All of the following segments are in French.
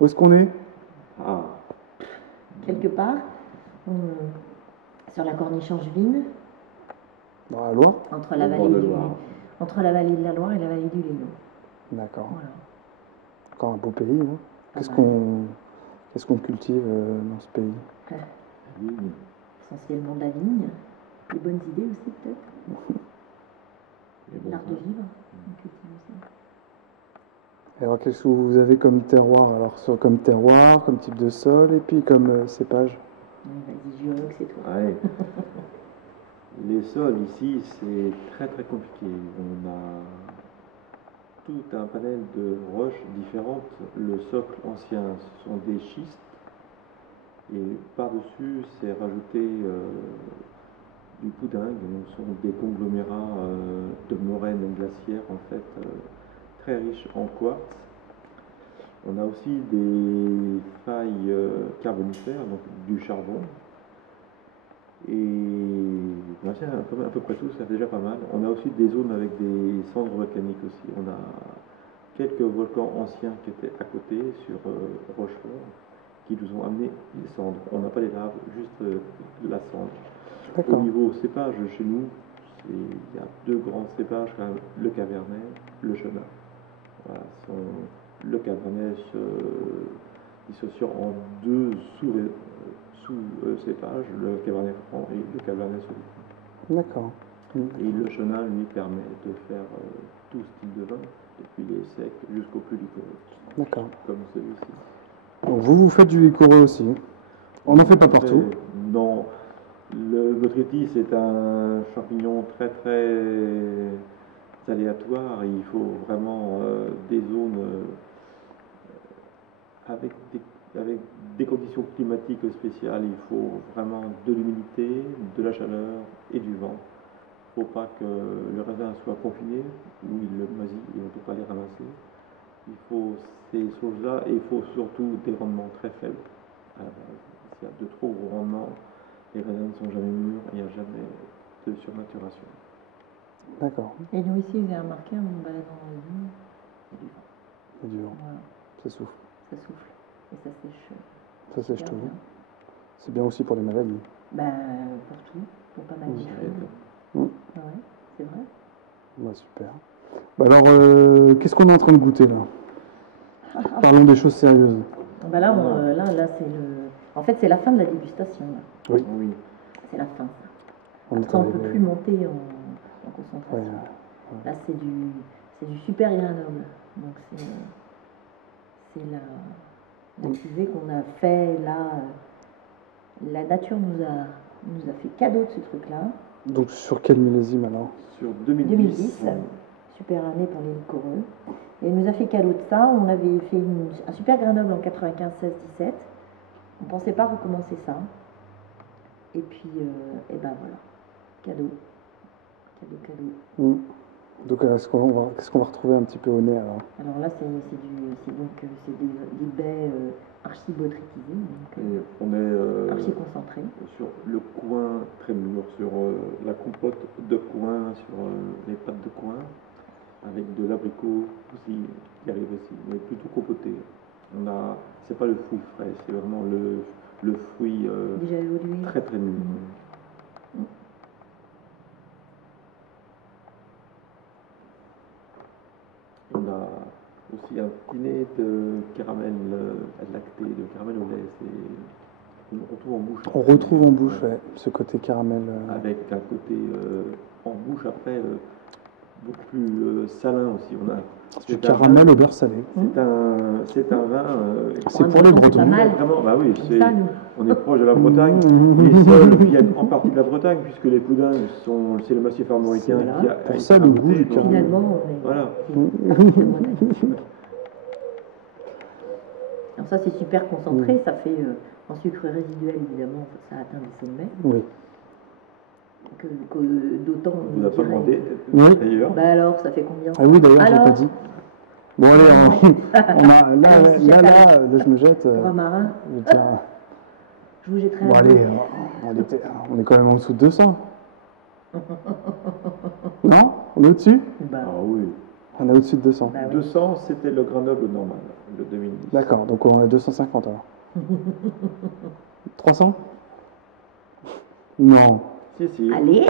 Où est-ce qu'on est? Ah, Quelque part, sur la corniche angevine, Dans la Loire? entre la au bord vallée de du, Loire. entre la vallée de la Loire et la vallée du Léno. D'accord. Voilà. Encore un beau pays, hein. Pas Qu'est-ce mal. qu'on cultive dans ce pays? Vigne. Essentiellement de la vigne, des bonnes idées aussi peut-être, Les bons l'art de vins. vivre, on cultive aussi. Et alors, qu'est-ce que vous avez comme terroir? Alors, comme terroir, comme type de sol, et puis comme cépage? Vas-y, géologue, c'est toi. Ouais. Les sols ici, c'est très très compliqué. On a tout un panel de roches différentes. Le socle ancien, ce sont des schistes. Et par-dessus, c'est rajouté du poudingue. Donc, ce sont des conglomérats de moraines glaciaires, en fait, très riches en quartz. On a aussi des failles carbonifères, donc du charbon. Et ben, c'est à peu près tout, ça fait déjà pas mal. On a aussi des zones avec des cendres volcaniques aussi. On a quelques volcans anciens qui étaient à côté sur Rochefort qui nous ont amené les cendres. On n'a pas les laves, juste la cendre. Au D'accord. niveau cépage, chez nous, il y a deux grands cépages quand même, le cabernet, le chenin. Voilà, le cabernet se dissocie en deux sous-cépages, le cabernet franc et le cabernet sauvignon. D'accord. Et le chenin, lui, permet de faire tout style de vin, depuis les secs jusqu'au plus liquoreux, D'accord. comme celui-ci. Donc vous faites du liquoreux aussi? On n'en fait pas partout? Non, le botrytis c'est un champignon très très aléatoire. Il faut vraiment des zones avec des conditions climatiques spéciales. Il faut vraiment de l'humidité, de la chaleur et du vent. Il ne faut pas que le raisin soit confiné ou il moisit et on ne peut pas les ramasser. Il faut ces choses-là et il faut surtout des rendements très faibles à la base. S'il y a de trop gros rendements, les raisins ne sont jamais mûrs et il n'y a jamais de surmaturation. D'accord. Et nous ici, vous avez remarqué, en nous baladant dans les vignes, il y a du vent. C'est dur. Voilà, Ça souffle. ça souffle et ça sèche. Ça sèche super tout. bien. C'est bien aussi pour les maladies. Ben, pour tout, pour pas mal de Ça choses. Mm. Ah ouais, c'est vrai. Bah, super. Bah alors, qu'est-ce qu'on est en train de goûter là? Parlons des choses sérieuses. Ben là, là c'est le. En fait, c'est la fin de la dégustation. Là. Oui. Oui. C'est la fin. On est Après, on ne peut arrivé- plus monter en concentration. Ouais. Là, c'est du super Grenoble. Donc, c'est la cuvée qu'on a fait là. La nature nous a fait cadeau de ce truc-là. Donc sur quel millésime alors? Sur 2010, 2010, super année pour les liquoreux. Et il nous a fait cadeau de ça. On avait fait un super Grenoble en 95, 16, 17. On ne pensait pas recommencer ça. Et puis, et ben voilà, cadeau. Mm. Donc qu'est-ce qu'on va retrouver un petit peu au nez alors? Alors là, c'est des baies archi-botrytisées, donc et on est archi-concentrées. sur le coin très mûr, sur la compote de coin, sur les pâtes de coin, avec de l'abricot aussi qui arrive aussi, mais plutôt compoté. C'est pas le fruit frais, c'est vraiment le fruit Déjà évolué. très très mûr. On a aussi un petit nez de caramel lacté, de caramel au lait. On retrouve en bouche. On retrouve en bouche, ouais, ce côté caramel. Avec un côté en bouche après beaucoup plus salin aussi. Du caramel au beurre salé. C'est un vin. C'est pour les C'est pas Bretons. mal. Vraiment, bah oui, Comme ça, nous. on est proche de la Bretagne. Les sols viennent en partie de la Bretagne, puisque les poudins, c'est le massif armoricain Voilà. qui a Pour été ça, le rajouté, goût du donc, caramel. Finalement, on est Voilà. c'est partie de la Bretagne. Alors ça, c'est super concentré. Ça fait en sucre résiduel, évidemment, ça atteint des sommets. Oui. D'autant, On vous a pas dirait- demandé, Oui. d'ailleurs. Bah alors, ça fait combien? Ah oui, d'ailleurs, je l'ai Alors pas dit. Bon, allez, on a, là, Alors, si j'appelle je me jette. Pour un marin, Je veux dire, je vous jetterai bon, un allez, mot. on est quand même en dessous de 200. Non? On est au-dessus? Bah, Ah oui. On est au-dessus de 200. Bah oui. 200, c'était le Grenoble normal, le 2010. D'accord, donc on est à 250 alors. 300? Non. Si. Allez,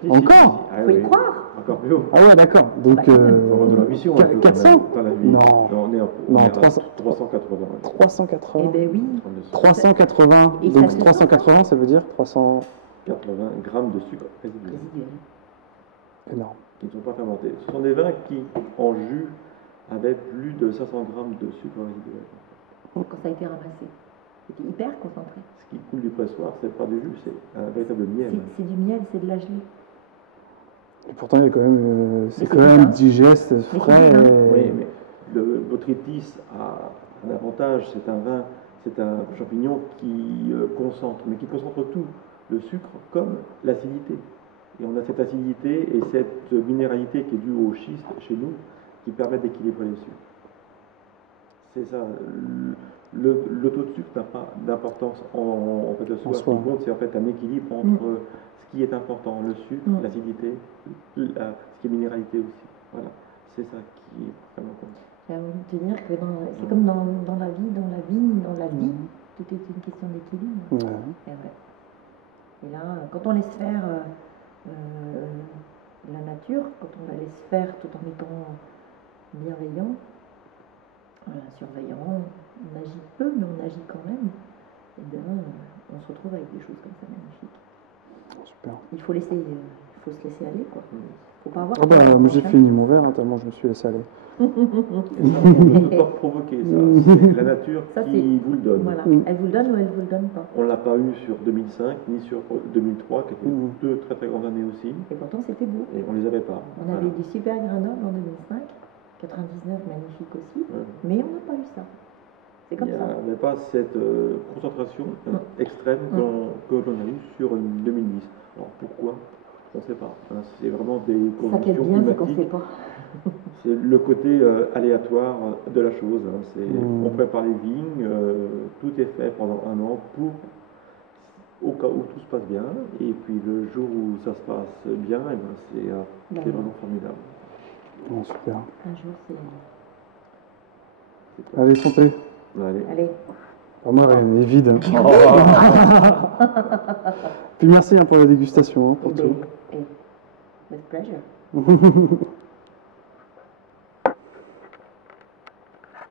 Si, Encore? Ah, faut y oui. croire. Encore plus haut. Ah ouais, d'accord. Donc, Bah, quand même. On va dans la mission. un peu, quand 400? même, dans la vie. Non. On est, Non, à 300. 380. 380. Eh ben oui. 380. Et ça Donc se 380, ça veut dire 300. 80 grammes de sucre résiduel. Résiduel. Énorme. Qui ne sont pas fermentés. Ce sont des vins qui, en jus, avaient plus de 500 grammes de sucre résiduel. Quand ça a été ramassé. C'était hyper concentré. Ce qui coule du pressoir, c'est pas du jus, c'est un véritable miel. C'est du miel, c'est de la gelée. Et pourtant, il y a quand même, c'est Mais quand c'est même bien. digeste, c'est frais. bien. et- Oui, mais le botrytis a un avantage, c'est un vin, c'est un champignon qui concentre, mais qui concentre tout, le sucre comme l'acidité. Et on a cette acidité et cette minéralité qui est due au schiste chez nous, qui permettent d'équilibrer les sucres. C'est ça. Le taux de sucre n'a pas d'importance en fait de soi. Ce qui soi. compte, c'est en fait un équilibre entre ce qui est important, le sucre, l'acidité, ce qui est minéralité aussi. Voilà, c'est ça qui est vraiment compte. J'ai envie de te dire que c'est comme dans la vie, dans la vigne, dans la vie, tout est une question d'équilibre. Ouais. Et, ouais. Et là, quand on laisse faire la nature, quand on la laisse faire tout en étant bienveillant, surveillant, on agit peu, mais on agit quand même, et bien on se retrouve avec des choses comme ça magnifiques. Super. Il faut se laisser aller, quoi. Faut pas avoir Ah bah, peur, moi j'ai hein. fini mon verre, hein, tellement je me suis laissé aller. On ne peut pas provoquer ça. C'est la nature Ça, qui vous le donne. Voilà. Elle vous le donne ou elle vous le donne pas. On ne l'a pas eu sur 2005 ni sur 2003, qui étaient deux très très grandes années aussi. Et pourtant, c'était beau. Et on ne les avait pas. On avait du super Grenoble en 2005, 99 magnifique aussi, mais on n'a pas eu ça. C'est comme Il n'y ça. avait pas cette concentration extrême que l'on a eue sur 2010. Alors pourquoi? On ne sait pas. Hein, c'est vraiment des Ça qui est conditions bien, c'est qu'on ne sait climatiques. pas. C'est le côté aléatoire de la chose. Hein. On prépare les vignes, tout est fait pendant un an pour au cas où tout se passe bien. Et puis le jour où ça se passe bien, eh ben, c'est vraiment formidable. Oh, super. Un jour, c'est. Allez, santé. Allez. Ah, moi, rien n'est vide. Puis merci hein, pour la dégustation, hein, pour tout. With pleasure.